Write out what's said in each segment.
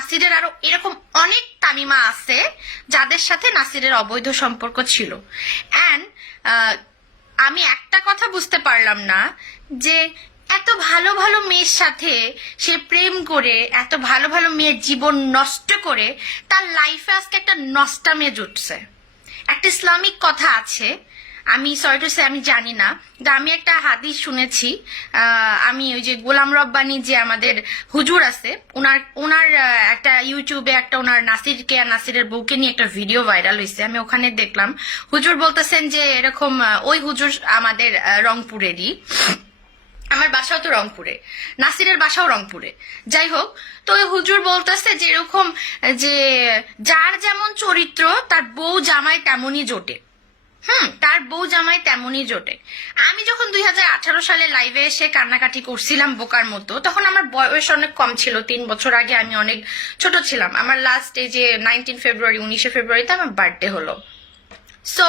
নাসিরের আরো এরকম অনেক তামিমা আছে যাদের সাথে নাসিরের অবৈধ সম্পর্ক ছিল। অ্যান্ড আমি একটা কথা বুঝতে পারলাম না যে এত ভালো ভালো মেয়ের সাথে সে প্রেম করে, এত ভালো ভালো মেয়ের জীবন নষ্ট করে তার লাইফে আজকে একটা নষ্টা মেয়ে জুটছে। একটা ইসলামিক কথা আছে, আমি সরি টু সে আমি জানি না, কিন্তু আমি একটা হাদিস শুনেছি। আমি ওই যে গোলাম রব্বানি যে আমাদের হুজুর আছে, ওনার একটা ইউটিউবে একটা ওনার নাসিরকে আর নাসিরের বউকে নিয়ে একটা ভিডিও ভাইরাল হয়েছে, আমি ওখানে দেখলাম। হুজুর বলতেছেন যে এরকম, ওই হুজুর আমাদের রংপুরেরই, আমার বাসাও তো রংপুরে, নাসিরের বাসাও রংপুরে, যাই হোক। তো ওই হুজুর বলতেছে যে এরকম যে যার যেমন চরিত্র তার বউ জামাই তেমনই জোটে। তার বউ জামাই তেমনই জোটে। আমি যখন 2018 সালে লাইভে এসে কান্নাকাটি করছিলাম বোকার মতো, তখন আমার বয়স অনেক কম ছিল, 3 বছর আগে আমি অনেক ছোট ছিলাম। আমার লাস্ট এই যে 19 ফেব্রুয়ারিতে আমার বার্থডে হলো। সো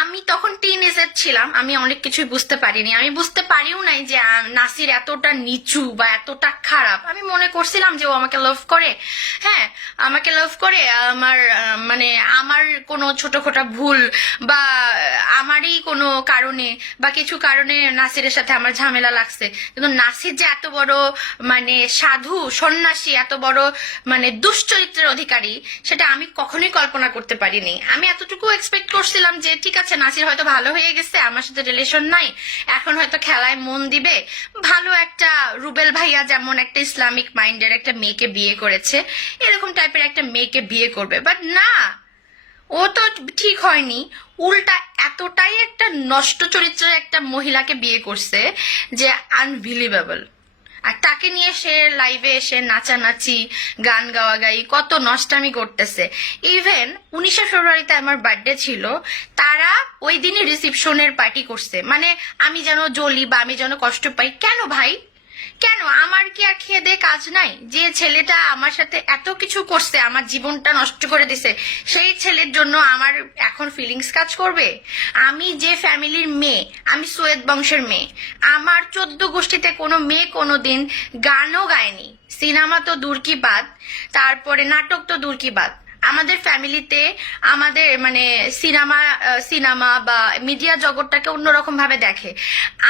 আমি তখন টিনেজার ছিলাম, আমি অনেক কিছুই বুঝতে পারিনি, আমি বুঝতে পারিও নাই যে নাসির এতটা নিচু বা এতটা খারাপ। আমি মনে করছিলাম যে ও আমাকে লাভ করে, হ্যাঁ আমাকে লাভ করে, আমার মানে আমার কোনো ছোটখাটো ভুল বা আমারই কোনো কারণে বা কিছু কারণে নাসিরের সাথে আমার ঝামেলা লাগছে। কিন্তু নাসির যে এত বড় মানে সাধু সন্ন্যাসী, এত বড় মানে দুশ্চরিত্রের অধিকারী, সেটা আমি কখনোই কল্পনা করতে পারিনি। আমি এতটুকু এক্সপেক্ট করছিলাম যে ঠিক আছে নাসির হয়তো ভালো হয়ে গেছে, আমার সাথে রিলেশন নাই, এখন হয়তো খেলায় মন দিবে, ভালো একটা রুবেল ভাইয়া যেমন একটা ইসলামিক মাইন্ডের একটা মেয়েকে বিয়ে করেছে, এরকম টাইপের একটা মেয়েকে বিয়ে করবে। বাট না, ও তো ঠিক হয়নি, উল্টা এতটাই একটা নষ্ট চরিত্রের একটা মহিলাকে বিয়ে করছে যে আনবিলিভেবল। আর তাকে নিয়ে সে লাইভে এসে নাচানাচি, গান গাওয়াগাই, কত নষ্টামি করতেছে। ইভেন 19 ফেব্রুয়ারিতে আমার বার্থডে ছিল, তারা ওই দিনই রিসিপশনের পার্টি করছে। মানে আমি যেন জ্বলি বা আমি যেন কষ্ট পাই। কেন ভাই, কেন? আমার কি আর খেয়ে দে কাজ নাই? যে ছেলেটা আমার সাথে এত কিছু করছে, আমার জীবনটা নষ্ট করে দিছে, সেই ছেলের জন্য আমার এখন ফিলিংস কাজ করবে? আমি যে ফ্যামিলির মেয়ে, আমি সৈয়দ বংশের মেয়ে, আমার 14 গোষ্ঠীতে কোনো মেয়ে কোনোদিন গানও গায়নি, সিনেমা তো দূর কি বাদ, তারপরে নাটক তো দূর কি বাদ। আমাদের ফ্যামিলিতে আমাদের মানে সিনেমা বা মিডিয়া জগৎটাকে অন্যরকম ভাবে দেখে।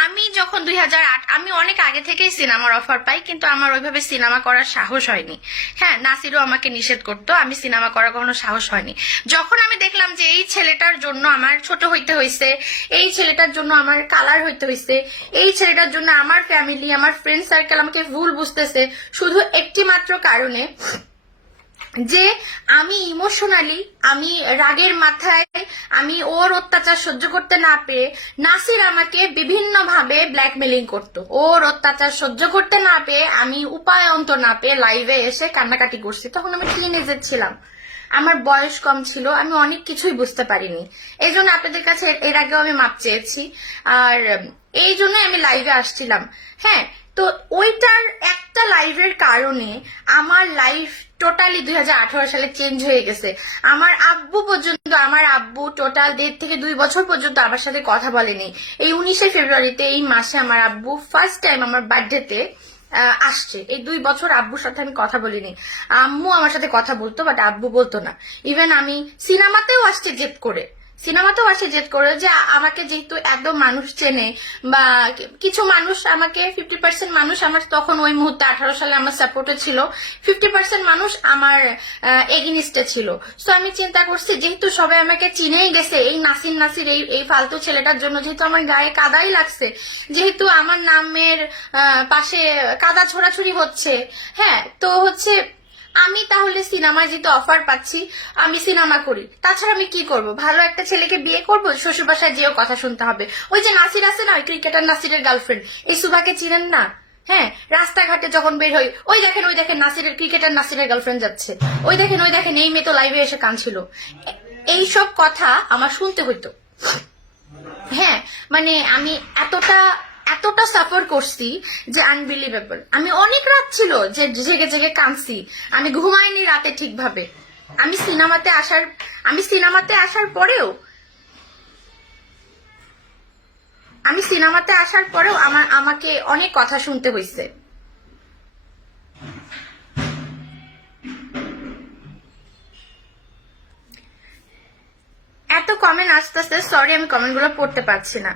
আমি যখন 2008, আমি অনেক আগে থেকেই সিনেমার অফার পাই, কিন্তু আমার ওইভাবে সিনেমা করার সাহস হয়নি। হ্যাঁ, নাসিরও আমাকে নিষেধ করতো, আমি সিনেমা করার কখনো সাহস হয়নি। যখন আমি দেখলাম যে এই ছেলেটার জন্য আমার ছোট হইতে হয়েছে, এই ছেলেটার জন্য আমার কালার হইতে হয়েছে, এই ছেলেটার জন্য আমার ফ্যামিলি, আমার ফ্রেন্ড সার্কেল আমাকে ভুল বুঝতেছে, শুধু একটি মাত্র কারণে যে আমি ইমোশনালি, আমি রাগের মাথায়, আমি ওর অত্যাচার সহ্য করতে না পেরে নাসির আমাকে বিভিন্ন ভাবে ব্ল্যাকমেলিং করতো। ওর অত্যাচার সহ্য করতে না পেয়ে, আমি উপায় অন্ত না পেয়ে লাইভে এসে কান্নাকাটি করছি। তখন আমি টিনেজার ছিলাম, আমার বয়স কম ছিল, আমি অনেক কিছুই বুঝতে পারিনি। এই জন্য আপনাদের কাছে এর আগেও আমি মাপ চেয়েছি, আর এই জন্য আমি লাইভে আসছিলাম। হ্যাঁ, তো ওইটার একটা লাইভের কারণে আমার লাইফ টোটালি 2018 সালে চেঞ্জ হয়ে গেছে। আমার আব্বু পর্যন্ত, আমার আব্বু টোটাল 1.5 থেকে 2 বছর পর্যন্ত আমার সাথে কথা বলেনি। এই 19 ফেব্রুয়ারিতে, এই মাসে আমার আব্বু ফার্স্ট টাইম আমার বার্থডেতে আসছে। এই 2 বছর আব্বুর সাথে আমি কথা বলিনি। আম্মু আমার সাথে কথা বলতো, বাট আব্বু বলতো না। ইভেন আমি সিনেমাতেও আসছে জেদ করে, যে আমাকে যেহেতু একদম মানুষ চেনে, বা কিছু মানুষ আমাকে 50% মানুষ আমার তখন ওই মুহূর্তে 18 সালে আমার সাপোর্টে ছিল, 50% মানুষ আমার এগেনিস্টে ছিল। সো আমি চিন্তা করছি যেহেতু সবাই আমাকে চিনেই গেছে এই নাসির এই ফালতু ছেলেটার জন্য, যেহেতু আমার গায়ে কাদাই লাগছে, যেহেতু আমার নামের পাশে কাদা ছোড়াছুড়ি হচ্ছে, হ্যাঁ, তো হচ্ছে আমি তাহলে সিনেমায় যেহেতু অফার পাচ্ছি, আমি সিনেমা করি। তাছাড়া আমি কি করব? ভালো একটা ছেলেকে বিয়ে করব, শ্বশুর বাসায় যেও কথা শুনতে হবে। ওই যে নাসির আছে না, ওই ক্রিকেটার নাসিরের গার্লফ্রেন্ড, এই সুবাকে চিনেন না? হ্যাঁ, রাস্তাঘাটে যখন বের হই, ওই দেখেন নাসিরের ক্রিকেটার নাসিরের গার্লফ্রেন্ড যাচ্ছে, ওই দেখেন এই মেয়ে তো লাইভে এসে কাঁদছিল। এইসব কথা আমার শুনতে হইতো। হ্যাঁ, মানে আমি এতটা সাফার করছি যে আনবিলিভেবল। আমি অনেক রাত ছিল যে জেগে জেগে কাঁদছি, আমি ঘুমাইনি রাতে ঠিকভাবে। আমি সিনেমাতে আসার পরেও আমাকে অনেক কথা শুনতে হয়েছে। কমেন্ট আসতেছে, সরি আমি কমেন্টগুলো পড়তে পারছি না।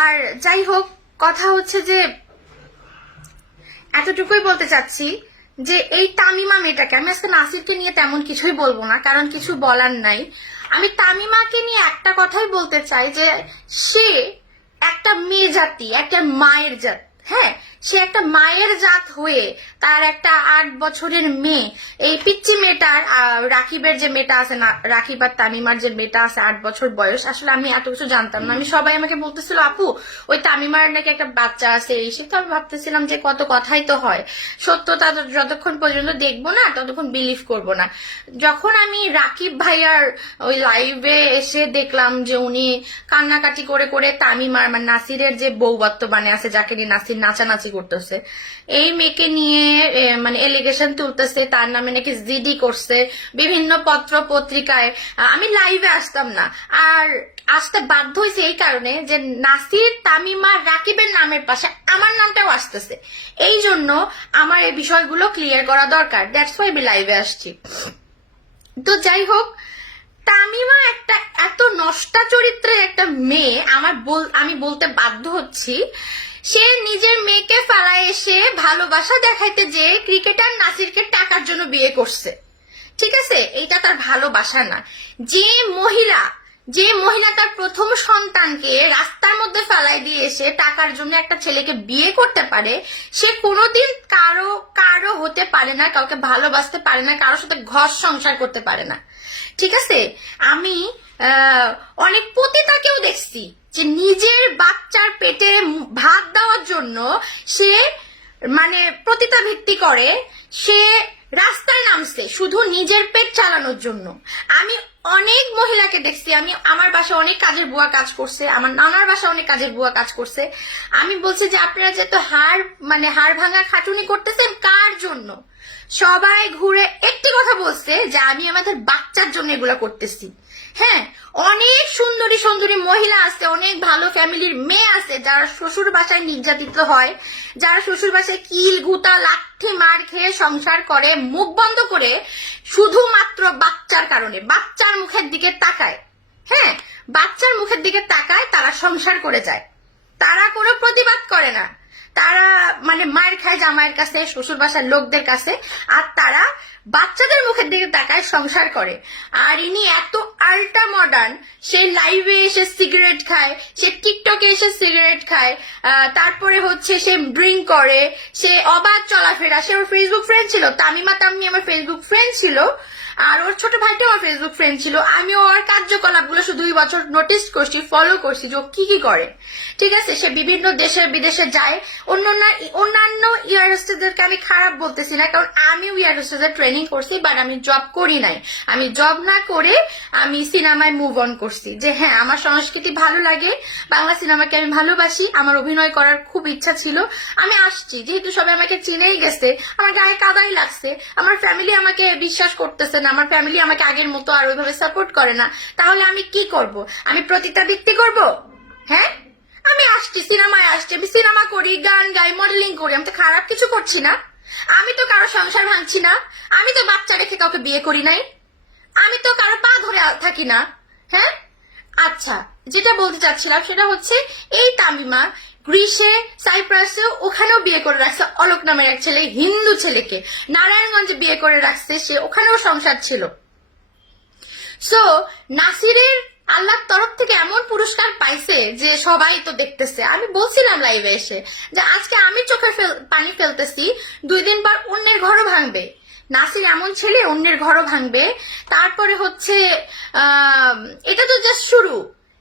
আর যাই হোক, কথা হচ্ছে যে এতটুকুই বলতে চাচ্ছি যে এই তামিমা মেয়েটাকে, আমি আজকে নাসিরকে নিয়ে তেমন কিছুই বলবো না, কারণ কিছু বলার নাই। আমি তামিমাকে নিয়ে একটা কথাই বলতে চাই যে সে একটা মেয়ে জাতি, একটা মায়ের জাত। হ্যাঁ, সে একটা মায়ের জাত হয়ে তার একটা 8 বছরের মেয়ে, এই পিচ্চি মেয়েটার, রাকিবের যে মেয়েটা আছে না, রাকিব আর তামিমার যে মেয়েটা আছে 8 বছর বয়স, আসলে আমি এত কিছু জানতাম না। আমি সবাই আমাকে বলতেছিল আপু ওই তামিমার নাকি একটা বাচ্চা আছে, এই সে। তো আমি ভাবতেছিলাম যে কত কথাই তো হয়, সত্যতা যতক্ষণ পর্যন্ত দেখবো না ততক্ষণ বিলিভ করবো না। যখন আমি রাকিব ভাইয়ার ওই লাইভে এসে দেখলাম যে উনি কান্নাকাটি করে করে তামিমার মানে নাসিরের যে বউ বর্তমানে আছে, যাকে নিয়ে নাসির নাচানাচি করতেছে, এই মেয়েকে নিয়ে মানে এলিগেশন তুলতেছে, তার নামে নাকি জিডি করছে বিভিন্ন পত্র পত্রিকায়, আমি লাইভে আসতাম না। আর আসতে বাধ্য হয়েছে এই কারণে যে নাসির তামিমা রাকিবের নামের পাশে আমার নামটাও আসতেছে, এই জন্য আমার এই বিষয়গুলো ক্লিয়ার করা দরকার। দ্যাটস ওয়াই আমি লাইভে আসছি। তো যাই হোক, তামিমা একটা এত নষ্টা চরিত্রের একটা মেয়ে, আমি বলতে বাধ্য হচ্ছি। সে নিজের মেয়েকে ফালায় এসে ভালোবাসা দেখাইতে যে ক্রিকেটার নাসিরকে টাকার জন্য বিয়ে করছে, ঠিক আছে? এইটা তার ভালোবাসা না। যে মহিলা তার প্রথম সন্তানকে রাস্তার মধ্যে ফেলাই দিয়ে এসে টাকার জন্য একটা ছেলেকে বিয়ে করতে পারে, সে কোনোদিন কারো হতে পারে না, কাউকে ভালোবাসতে পারে না, কারোর সাথে ঘর সংসার করতে পারে না, ঠিক আছে? আমি অনেক পতিতাকেও দেখছি যে নিজের বাচ্চার পেটে ভাত দেওয়ার জন্য সে মানে পতিতা ভিত্তি করে, সে রাস্তায় নামছে শুধু নিজের পেট চালানোর জন্য। আমি অনেক মহিলাকে দেখছি, আমি আমার বাসায় অনেক কাজের বুয়া কাজ করছে, আমার নানার বাসায় অনেক কাজের বুয়া কাজ করছে। আমি বলছি যে আপনারা যে তো হাড় ভাঙা খাটুনি করতেছেন কার জন্য? সবাই ঘুরে একটি কথা বলছে যে আমি আমাদের বাচ্চার জন্য এগুলা করতেছি। হ্যাঁ, অনেক সুন্দরী সুন্দরী মহিলা আছে, অনেক ভালো ফ্যামিলির মেয়ে আছে যারা শ্বশুর বাসায় নির্যাতিত হয়, যারা শ্বশুর বাসায় কিল গুতা লাঠি মার খেয়ে সংসার করে মুখ বন্ধ করে শুধুমাত্র বাচ্চার কারণে, বাচ্চার মুখের দিকে তাকায়। হ্যাঁ, বাচ্চার মুখের দিকে তাকায়, তারা সংসার করে যায়, তারা কোনো প্রতিবাদ করে না, তারা মানে মার খায় জামাইয়ের কাছে, শ্বশুর বাসার লোকদের কাছে, আর তারা বাচ্চাদের মুখের দিকে তাকায়, সংসার করে। আর ইনি এত আল্ট্রা মডার্ন, সে লাইভে এসে সিগারেট খায়, সে টিকটকে এসে সিগারেট খায়, তারপরে হচ্ছে সে ড্রিঙ্ক করে, সে অবাধ চলাফেরা। সে ওর ফেসবুক ফ্রেন্ড ছিল, তামিমা তাম্মি আমার ফেসবুক ফ্রেন্ড ছিল, আর ওর ছোট ভাইটাও আমার ফেসবুক ফ্রেন্ড ছিল। আমি ওর কার্যকলাপ গুলো শুধু 2 বছর নোটিস করছি, ফলো করছি যে ও কি কি করে, ঠিক আছে? সে বিভিন্ন দেশে বিদেশে যায়। অন্যান্য ইয়ার হোস্টেসদেরকে আমি খারাপ বলতেছি না, কারণ আমিও ইয়ার হোস্টেসের ট্রেনিং করছি, বাট আমি জব করি নাই। আমি জব না করে আমি সিনেমায় মুভ অন করছি, যে হ্যাঁ আমার সংস্কৃতি ভালো লাগে, বাংলা সিনেমাকে আমি ভালোবাসি, আমার অভিনয় করার খুব ইচ্ছা ছিল, আমি আসছি। যেহেতু সবাই আমাকে চিনেই গেছে, আমার গায়ে কাদাই লাগছে, আমার ফ্যামিলি আমাকে বিশ্বাস করতেছে না, আমার ফ্যামিলি আমাকে আগের মতো আর ওইভাবে সাপোর্ট করে না, তাহলে আমি কি করব? আমি প্রতিতাবৃত্তি করব? হ্যাঁ, আমি আসছি, সিনেমায় আসছি, আমি সিনেমা করি, গান গাই, মডেলিং করি, আমি তো খারাপ কিছু করছি না, আমি তো কারো সংসার ভাঙছি না, আমি তো বাচ্চা রেখে কাউকে বিয়ে করি নাই, আমি তো কারো পা ধরে থাকি না। হ্যাঁ, আচ্ছা, যেটা বলতে চাচ্ছিলাম সেটা হচ্ছে এই তামিমা গ্রিসে, সাইপ্রাসে, ওখানেও বিয়ে করে রাখছে অলোক নামের এক ছেলে, হিন্দু ছেলেকে নারায়ণগঞ্জে বিয়ে করে রাখছে, সে ওখানেও সংসার ছিল। সো নাসিরের আল্লাহর তরফ থেকে এমন পুরস্কার পাইছে যে সবাই তো দেখতেছে। আমি বলছিলাম লাইভে এসে যে আজকে আমি চোখে পানি ফেলতেছি, 2 দিন পর অন্যের ঘরও ভাঙবে। নাসির এমন ছেলে, অন্যের ঘরও ভাঙবে। তারপরে হচ্ছে এটা তো জাস্ট শুরু।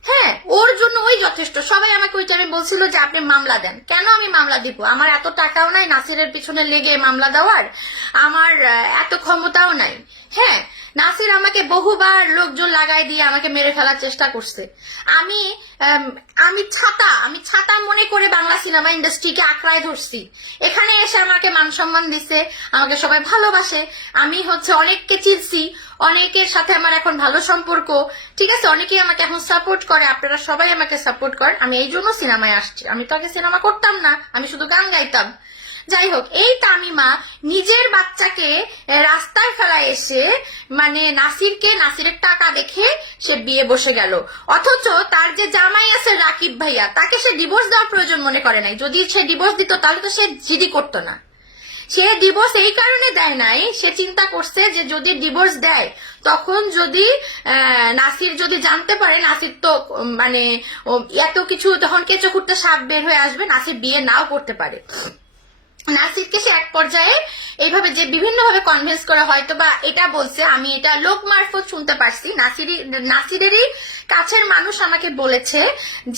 হ্যাঁ, ওর জন্য ওই যথেষ্ট। সবাই আমাকে ওই টাইমে বলছিল যে আপনি মামলা দেন। কেন আমি মামলা দিব? আমার এত টাকাও নাই নাসিরের পিছনে লেগে মামলা দেওয়ার, আমার এত ক্ষমতাও নাই। হ্যাঁ, নাসির আমাকে বহুবার লোকজন লাগাই দিয়ে আমাকে মেরে ফেলার চেষ্টা করছে। আমি ছাতা মনে করে বাংলা সিনেমা ইন্ডাস্ট্রিকে আঁকড়ায় ধরছি। এখানে এসে আমাকে মান সম্মান দিছে, আমাকে সবাই ভালোবাসে, আমি হচ্ছে অনেককে চিনছি, অনেকের সাথে আমার এখন ভালো সম্পর্ক, ঠিক আছে? অনেকেই আমাকে এখন সাপোর্ট করে, আপনারা সবাই আমাকে সাপোর্ট করেন। আমি এই জন্য সিনেমায় আসছি, আমি তো আগে সিনেমা করতাম না, আমি শুধু গান গাইতাম। যাই হোক, এই তামিমা নিজের বাচ্চাকে রাস্তায় ফেলায় এসে মানে নাসিরের টাকা দেখে সে বিয়ে বসে গেল। অথচ তার যে জামাই আছে রাকিব ভাইয়া, তাকে সে ডিভোর্স দেওয়ার প্রয়োজন মনে করে নাই। যদি সে ডিভোর্স দিত তাহলে তো সে জিডি করতো না। সে ডিভোর্স এই কারণে দেয় নাই, সে চিন্তা করছে যে যদি ডিভোর্স দেয় তখন যদি নাসির যদি জানতে পারে, নাসির তো মানে এত কিছু, তখন কেঁচো খুঁড়তে সাপ বের হয়ে আসবে, নাসির বিয়ে নাও করতে পারে। নাসিরকে সে এক পর্যায়ে এইভাবে যে বিভিন্ন ভাবে কনভিন্স করা, হয়তো বা এটা বলছে, আমি এটা লোক মারফত শুনতে পারছি, নাসিরেরই কাছের মানুষ আমাকে বলেছে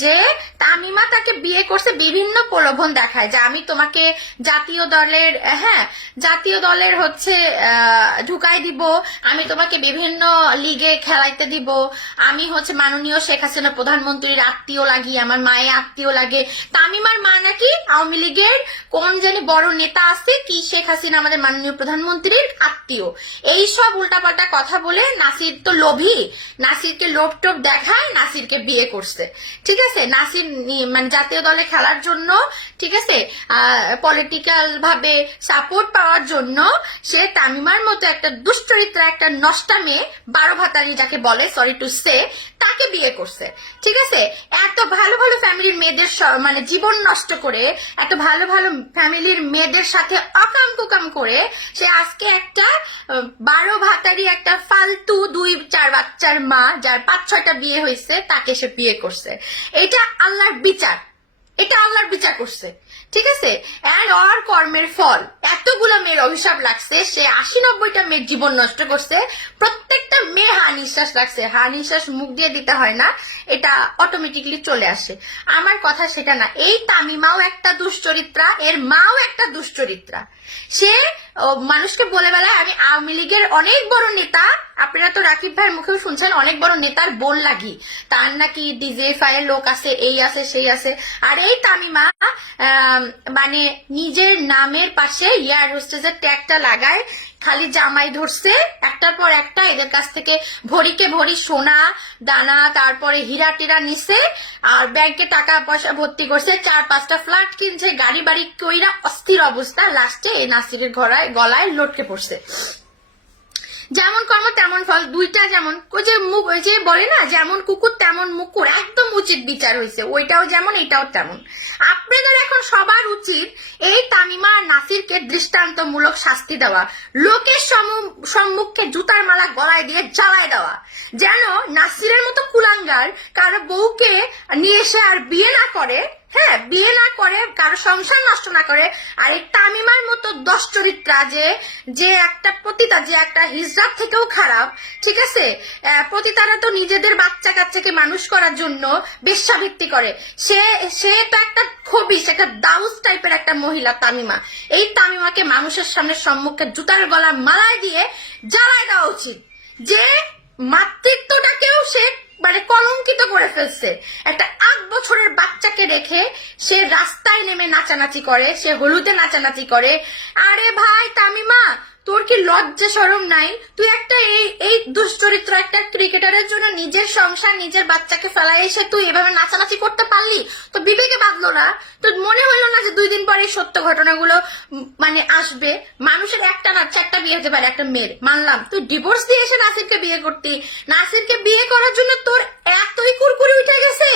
যে তামিমা তাকে বিয়ে করছে বিভিন্ন প্রলোভন দেখায়, যে আমি তোমাকে জাতীয় দলের হচ্ছে ঢুকাই দিব, আমি তোমাকে বিভিন্ন লিগে খেলাইতে দিব, আমি হচ্ছে মাননীয় শেখ হাসিনা প্রধানমন্ত্রীর আত্মীয় লাগি, আমার মায়ের আত্মীয় লাগে। তামিমার মা নাকি আওয়ামী লীগের কোন জানি বড় নেতা আছে, কি শেখ হাসিনা আমাদের মাননীয় প্রধানমন্ত্রীর আত্মীয়। এই সব উল্টাপাল্টা কথা বলে নাসির তো লোভী, নাসিরকে লোভ টোপ দেখায় নাসিরকে বিয়ে করছে। ঠিক আছে, নাসির মানে জাতীয় দলে খেলার জন্য, ঠিক আছে, পলিটিক্যাল ভাবে সাপোর্ট পাওয়ার জন্য সে তামিমার মতো একটা দুশ্চরিত্রা, একটা নষ্টা মেয়ে, 12 ভাতারি যাকে বলে, সরি টু সে, তাকে বিয়ে করছে। ঠিক আছে, এত ভালো ভালো ফ্যামিলির মেয়েদের মানে জীবন নষ্ট করে, এত ভালো ভালো ফ্যামিলির মেয়েদের সাথে অকাম কুকাম করে সে আজকে একটা 12 ভাতারি একটা ফালতু 2-4 বাচ্চার মা, যার 5-6টা বিয়ে হয়েছে, তাকে সে বিয়ে করছে। এটা আল্লাহর বিচার, এটা আল্লাহর বিচার করছে। ঠিক আছে, এন্ড ওর কর্মের ফল এতগুলো মেয়ের অভিশাপ লাগছে, সে 80-90টা মেয়ের জীবন নষ্ট করছে, প্রত্যেকটা মেয়ে হা নিঃশ্বাস লাগছে, হা নিঃশ্বাস মুখ দিয়ে দিতে হয় না, এটা অটোমেটিকলি চলে আসে। আমার কথা সেটা না, এই তামিমাও একটা দুশ্চরিত্রা, এর মাও একটা দুশ্চরিত্রা। সে মানুষকে বলে বেলায় আমি আওয়ামী লীগের অনেক বড় নেতা, আপনারা তো রাকিব ভাইয়ের মুখেও শুনছেন, অনেক বড় নেতার বোন লাগি, তার নাকি ডিজেফাই এর লোক আছে, এই আছে সেই আছে। আর এই তামিমা মানে নিজের নামের পাশে এয়ার হোস্টেসের ট্যাগটা লাগায়, খালি জামাই ধরছে একটার পর একটা, এদের কাছ থেকে ভরিকে ভরি সোনা দানা, তারপরে হীরা টিরা নিছে, আর ব্যাংকে টাকা পয়সা ভর্তি করছে, 4-5টা ফ্ল্যাট কিনছে, গাড়ি বাড়ি কইরা অস্থির অবস্থা, লাস্টে এই নাসিরের গলায় লটকে পড়ছে। যেমন কর্ম তেমন ফল, দুইটা যেমন ওই যে মুখ, ওই যে বলে না, যেমন কুকুর তেমন মুকুর, একদম উচিত বিচার হয়েছে, ওইটাও যেমন এটাও তেমন। আপনাদের এখন সবার উচিত এই তামিমা আর নাসিরকে দৃষ্টান্তমূলক শাস্তি দেওয়া, লোকের সম্মুখে জুতার মালা গলায় দিয়ে জ্বালায় দেওয়া, যেন নাসিরের মতো কুলাঙ্গার কারো বউকে নিয়ে এসে আর বিয়ে না করে, হ্যাঁ বিয়ে না করে, কারো সংসার নষ্ট না করে। আর এই তামিমার মতো দশ চরিত্রা, যে একটা পতিতা, যে একটা হিজড়ার থেকেও খারাপ, ঠিক আছে, পতিতারা তো নিজেদের বাচ্চা কাচ্চাকে মানুষ করার জন্য বেশ্যাভিত্তি করে, সে তো একটা খবিশ, একটা দাউস টাইপের একটা মহিলা তামিমা। এই তামিমাকে মানুষের সামনে সম্মুখে জুতার গলা মালায় দিয়ে জ্বালায় দেওয়া উচিত, যে মাতৃত্বটাকেও সে মানে কলঙ্কিত করে ফেলছে। একটা 8 বছরের বাচ্চাকে রেখে সে রাস্তায় নেমে নাচানাচি করে, সে হলুদে নাচানাচি করে। আরে ভাই তামিমা, তোর কি লজ্জা শরম নাই? তুই একটা এই দুশ্চরিত্র একটা ক্রিকেটারের জন্য নিজের সংসার, নিজের বাচ্চাকে ফেলাই এসে তুই এভাবে নাচানাচি করতে পারলি? তো বিবেকে বাঁধলো না? তোর মনে হইলো না যে 2 দিন পরে সত্য ঘটনাগুলো মানে আসবে? মানুষের একটা না 4টা বিয়ে হতে পারে একটা মেয়ের, মানলাম। তুই ডিভোর্স দিয়ে এসে নাসিরকে বিয়ে করতি, নাসিরকে বিয়ে করার জন্য তোর এতই কুরকুরি উঠে গেছে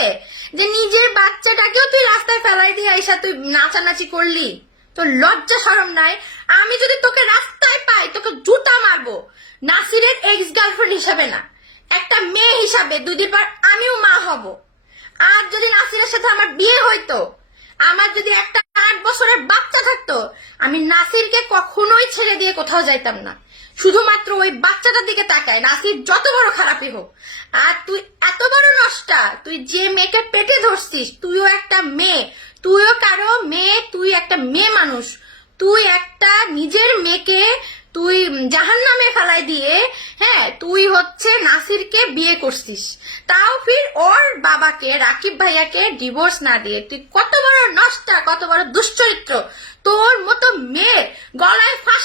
যে নিজের বাচ্চাটাকেও তুই রাস্তায় ফেলাই দিয়ে এসে তুই নাচানাচি করলি? তোর লজ্জা শরম নাই? আমি যদি তোকে রাস্তায় পাই তোকে জুতা মারবো, নাসিরের এক্স গার্লফ্রেন্ড হিসাবে না, একটা মেয়ে হিসাবে। 2 দিন পর আমিও মা হব। আর যদি নাসিরের সাথে আমার বিয়ে হইতো, আমার যদি একটা 8 বছরের বাচ্চা থাকতো, আমি নাসিরকে কখনোই ছেড়ে দিয়ে কোথাও যাইতাম না, শুধুমাত্র ওই বাচ্চাটার দিকে তাকায়, নাসির যত বড় খারাপই হোক। আর তুই এত বড় নষ্টা, তুই যে মেয়েকে পেটে ধরছিস, তুইও একটা মেয়ে, তুইও কারো মেয়ে, তুই একটা মেয়ে মানুষ, তুই একটা নিজের মেয়েকে তুই জাহান্নামে ফেলাই দিয়ে, হ্যাঁ তুই হচ্ছে নাসিরকে বিয়ে করছিস, তাও ফির ওর বাবাকে, রাকিব ভাইয়াকে ডিভোর্স না দিয়ে। তুই কত বড় নষ্টা, কত বড় দুশ্চরিত্র! তোর মতো মেয়ে গলায় ফাঁস